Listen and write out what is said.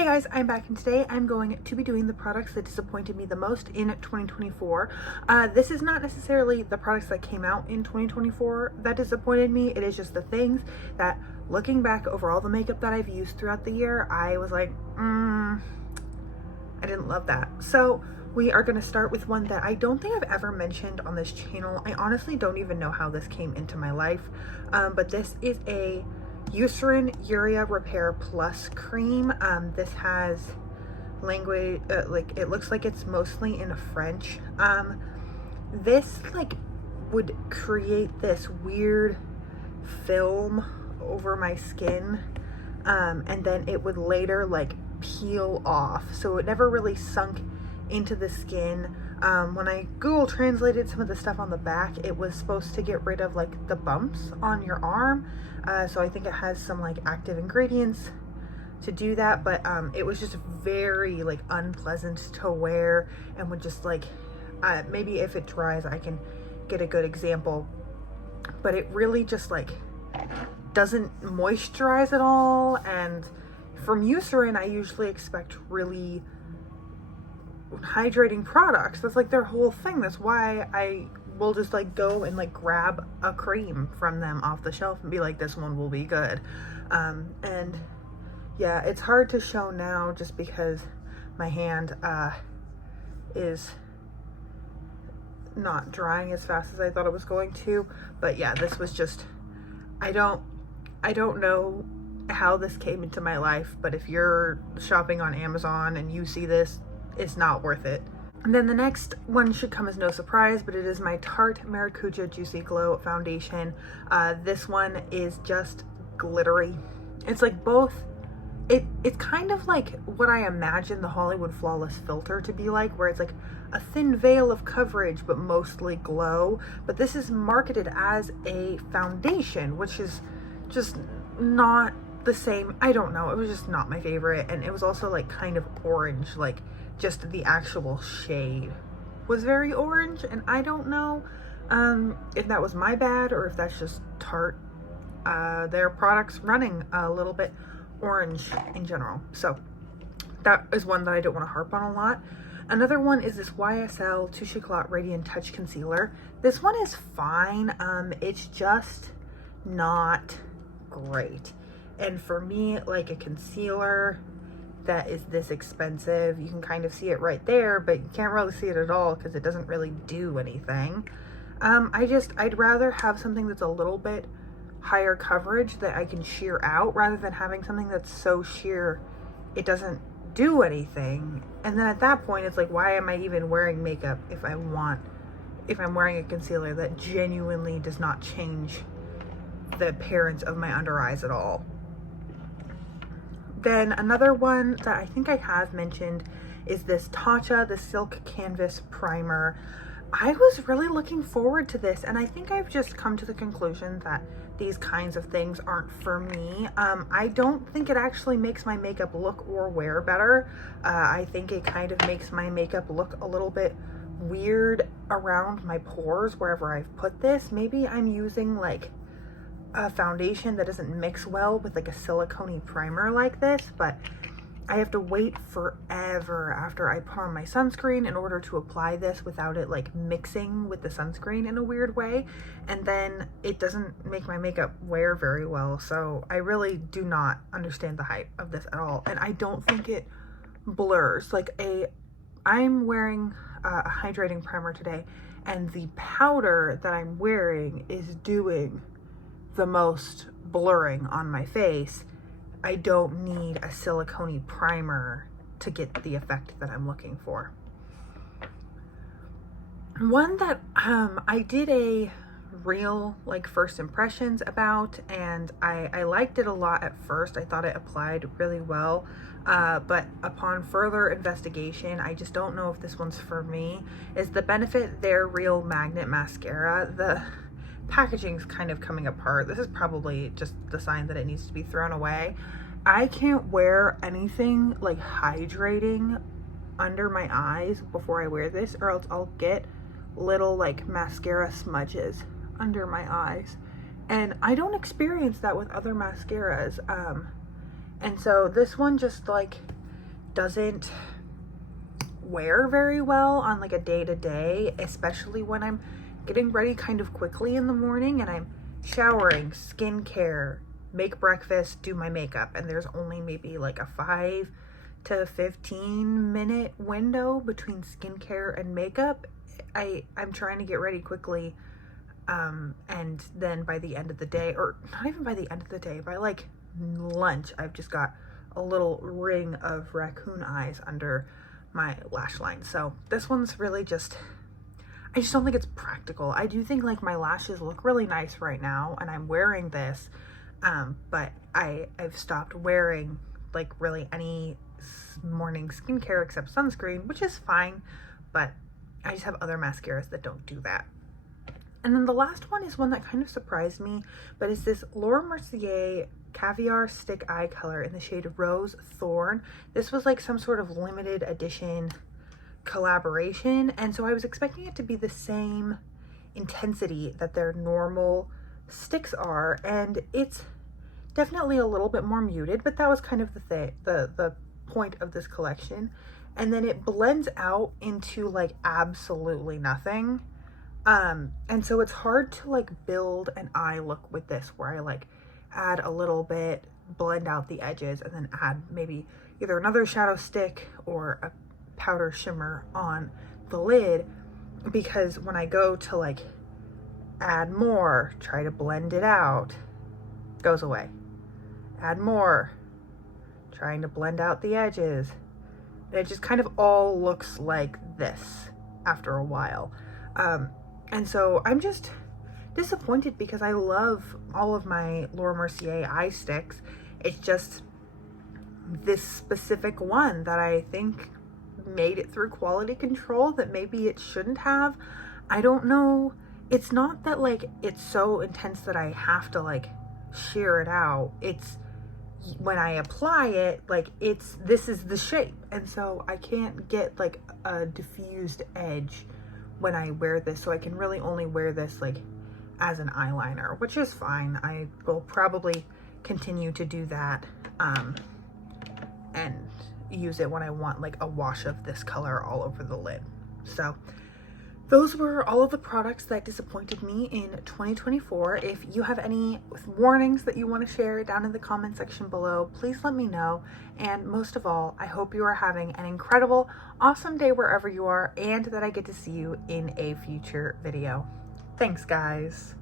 Hey guys, I'm back and today I'm going to be doing the products that disappointed me the most in 2024. This is not necessarily the products that came out in 2024 that disappointed me. It is just the things that, looking back over all the makeup that I've used throughout the year, I was like, I didn't love that. So we are going to start with one that I don't think I've ever mentioned on this channel. I honestly don't even know how this came into my life, but this is a Eucerin Urea Repair Plus cream. This has language, it looks like it's mostly in French. This would create this weird film over my skin, and then it would later peel off, so it never really sunk into the skin. When I Google translated some of the stuff on the back, it was supposed to get rid of the bumps on your arm, so I think it has some active ingredients to do that, but it was just very unpleasant to wear, and would just maybe if it dries I can get a good example, but it really just doesn't moisturize at all. And from Eucerin I usually expect really hydrating products. That's their whole thing. That's why I will just go and grab a cream from them off the shelf and be like, this one will be good. And yeah, it's hard to show now just because my hand is not drying as fast as I thought it was going to. But yeah, this was just, I don't know how this came into my life, but if you're shopping on Amazon and you see this, it's not worth it. And then the next one should come as no surprise, but it is my Tarte Maracuja Juicy Glow Foundation. This one is just glittery. It's both, it's kind of like what I imagine the Hollywood Flawless filter to be like, where it's a thin veil of coverage but mostly glow. But this is marketed as a foundation, which is just not the same. I don't know, it was just not my favorite. And it was also kind of orange, just the actual shade was very orange, and I don't know if that was my bad or if that's just Tarte, their products running a little bit orange in general. So that is one that I don't want to harp on a lot. Another one is this YSL Touche Éclat Radiant Touch Concealer. This one is fine. It's just not great. And for me, a concealer that is this expensive, you can kind of see it right there, but you can't really see it at all because it doesn't really do anything. I'd rather have something that's a little bit higher coverage that I can sheer out, rather than having something that's so sheer it doesn't do anything. And then at that point it's why am I even wearing makeup if I'm wearing a concealer that genuinely does not change the appearance of my under eyes at all. Then another one that I think I have mentioned is this Tatcha, the Silk Canvas Primer. I was really looking forward to this, and I think I've just come to the conclusion that these kinds of things aren't for me. I don't think it actually makes my makeup look or wear better. I think it kind of makes my makeup look a little bit weird around my pores wherever I've put this. Maybe I'm using a foundation that doesn't mix well with a silicone primer like this, but I have to wait forever after I put on my sunscreen in order to apply this without it mixing with the sunscreen in a weird way, and then it doesn't make my makeup wear very well. So I really do not understand the hype of this at all, and I don't think it blurs. I'm wearing a hydrating primer today, and the powder that I'm wearing is doing the most blurring on my face. I don't need a silicone primer to get the effect that I'm looking for. One that I did a real first impressions about, and I liked it a lot at first. I thought it applied really well, but upon further investigation, I just don't know if this one's for me, is the Benefit They're Real Magnet Mascara. The packaging's kind of coming apart. This is probably just the sign that it needs to be thrown away. I can't wear anything hydrating under my eyes before I wear this, or else I'll get little mascara smudges under my eyes, and I don't experience that with other mascaras. And so this one just doesn't wear very well on like a day-to-day, especially when I'm getting ready kind of quickly in the morning and I'm showering, skincare, make breakfast, do my makeup, and there's only maybe like a 5 to 15 minute window between skincare and makeup. I'm trying to get ready quickly, and then by the end of the day, or not even by the end of the day, by like lunch, I've just got a little ring of raccoon eyes under my lash line. So this one's really just, I just don't think it's practical. I do think like my lashes look really nice right now and I'm wearing this, but I've stopped wearing like really any morning skincare except sunscreen, which is fine, but I just have other mascaras that don't do that. And then the last one is one that kind of surprised me, but it's this Laura Mercier Caviar Stick Eye Color in the shade Rose Thorn. This was like some sort of limited edition collaboration, and so I was expecting it to be the same intensity that their normal sticks are, and it's definitely a little bit more muted, but that was kind of the point of this collection. And then it blends out into like absolutely nothing. And so it's hard to like build an eye look with this, where I like add a little bit, blend out the edges, and then add maybe either another shadow stick or a powder shimmer on the lid, because when I go to like add more, try to blend it out, it goes away. Add more, trying to blend out the edges, and it just kind of all looks like this after a while. And so I'm just disappointed because I love all of my Laura Mercier eye sticks. It's just this specific one that I think made it through quality control that maybe it shouldn't have. I don't know. It's not that like it's so intense that I have to like sheer it out. It's when I apply it, like this is the shape, and so I can't get like a diffused edge when I wear this, so I can really only wear this like as an eyeliner, which is fine. I will probably continue to do that, and use it when I want like a wash of this color all over the lid. So those were all of the products that disappointed me in 2024. If you have any warnings that you want to share down in the comment section below, please let me know. And most of all, I hope you are having an incredible, awesome day wherever you are, and that I get to see you in a future video. Thanks, guys.